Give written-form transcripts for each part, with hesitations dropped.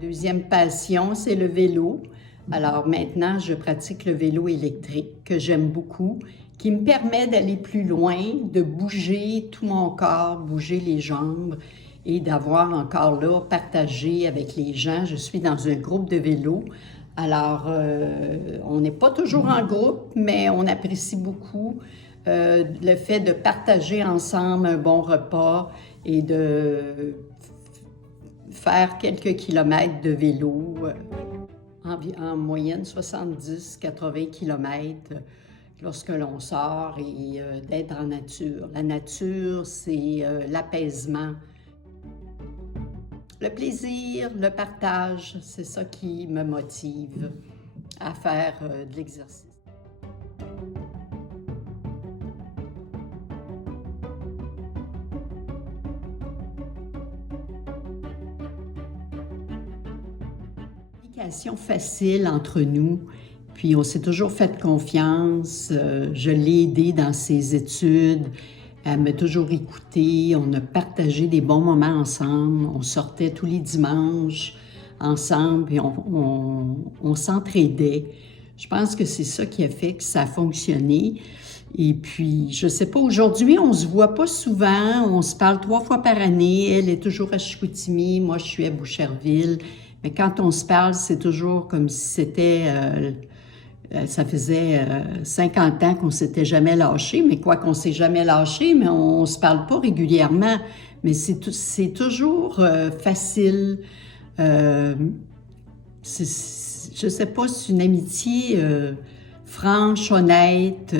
Deuxième passion, c'est le vélo. Alors maintenant, je pratique le vélo électrique que j'aime beaucoup, qui me permet d'aller plus loin, de bouger tout mon corps, bouger les jambes et d'avoir encore là partagé avec les gens. Je suis dans un groupe de vélo. Alors, on n'est pas toujours en groupe, mais on apprécie beaucoup le fait de partager ensemble un bon repas et de faire quelques kilomètres de vélo, en moyenne 70-80 kilomètres lorsque l'on sort et d'être en nature. La nature, c'est l'apaisement. Le plaisir, le partage, c'est ça qui me motive à faire de l'exercice. Communication facile entre nous, puis on s'est toujours fait confiance. Je l'ai aidé dans ses études. Elle m'a toujours écouté. On a partagé des bons moments ensemble. On sortait tous les dimanches ensemble et on s'entraidait. Je pense que c'est ça qui a fait que ça a fonctionné. Et puis, je sais pas, aujourd'hui, on se voit pas souvent. On se parle 3 fois par année. Elle est toujours à Chicoutimi. Moi, je suis à Boucherville. Mais quand on se parle, c'est toujours comme si c'était... ça faisait 50 ans qu'on s'était jamais lâché, mais quoi qu'on s'est jamais lâché, mais on se parle pas régulièrement. Mais c'est toujours facile. Je sais pas, c'est une amitié franche, honnête.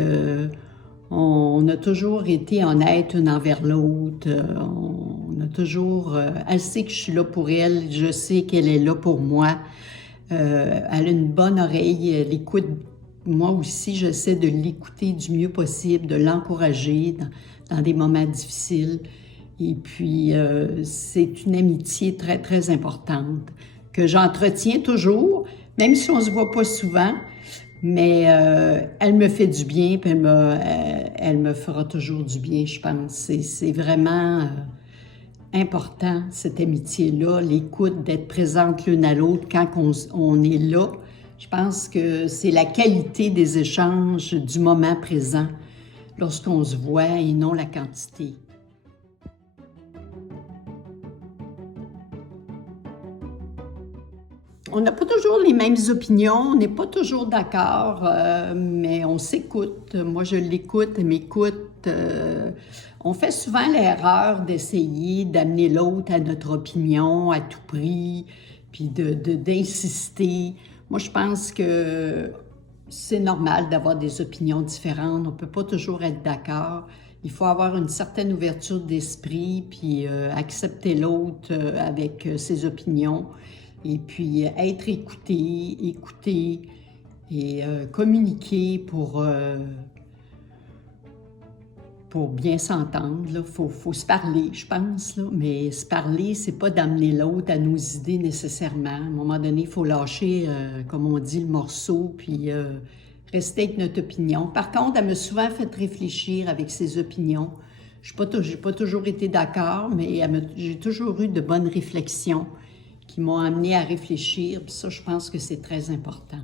On a toujours été honnêtes une envers l'autre. On a toujours... elle sait que je suis là pour elle. Je sais qu'elle est là pour moi. Elle a une bonne oreille. Elle écoute. Moi aussi, j'essaie de l'écouter du mieux possible, de l'encourager dans des moments difficiles. Et puis, c'est une amitié très, très importante que j'entretiens toujours, même si on ne se voit pas souvent. Mais elle me fait du bien, puis elle me fera toujours du bien, je pense. C'est vraiment important, cette amitié-là, l'écoute, d'être présente l'une à l'autre quand on est là. Je pense que c'est la qualité des échanges du moment présent lorsqu'on se voit et non la quantité. On n'a pas toujours les mêmes opinions, on n'est pas toujours d'accord, mais on s'écoute. Moi, je l'écoute, elle m'écoute. On fait souvent l'erreur d'essayer d'amener l'autre à notre opinion à tout prix, puis d'insister. Moi, je pense que c'est normal d'avoir des opinions différentes. On ne peut pas toujours être d'accord. Il faut avoir une certaine ouverture d'esprit, puis accepter l'autre avec ses opinions. Et puis être écouté et communiquer pour bien s'entendre. Il faut se parler, je pense. Là. Mais se parler, c'est pas d'amener l'autre à nos idées nécessairement. À un moment donné, il faut lâcher, comme on dit, le morceau, puis rester avec notre opinion. Par contre, elle m'a souvent fait réfléchir avec ses opinions. Je n'ai pas toujours été d'accord, mais j'ai toujours eu de bonnes réflexions qui m'ont amené à réfléchir. Puis ça, je pense que c'est très important.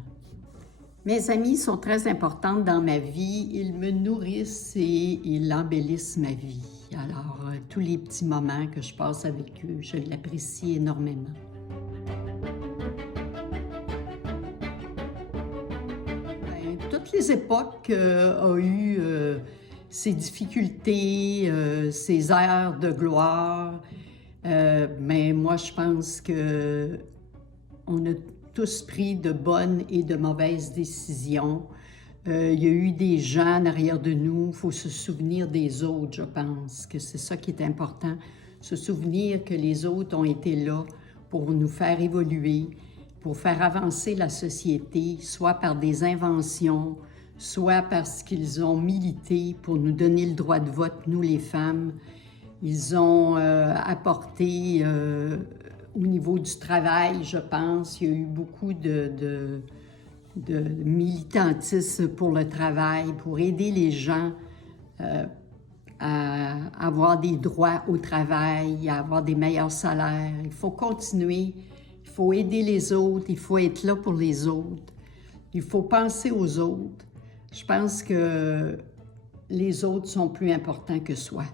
Mes amis sont très importants dans ma vie. Ils me nourrissent et ils embellissent ma vie. Alors, tous les petits moments que je passe avec eux, je l'apprécie énormément. Bien, toutes les époques ont eu ses difficultés, ses heures de gloire. Mais moi, je pense que on a tous pris de bonnes et de mauvaises décisions. Il y a eu des gens en arrière de nous. Il faut se souvenir des autres, je pense, que c'est ça qui est important. Se souvenir que les autres ont été là pour nous faire évoluer, pour faire avancer la société, soit par des inventions, soit parce qu'ils ont milité pour nous donner le droit de vote, nous les femmes. Ils ont apporté au niveau du travail, je pense, il y a eu beaucoup de militantisme pour le travail, pour aider les gens à avoir des droits au travail, à avoir des meilleurs salaires. Il faut continuer Il faut aider les autres, il faut être là pour les autres. Il faut penser aux autres. Je pense que les autres sont plus importants que soi.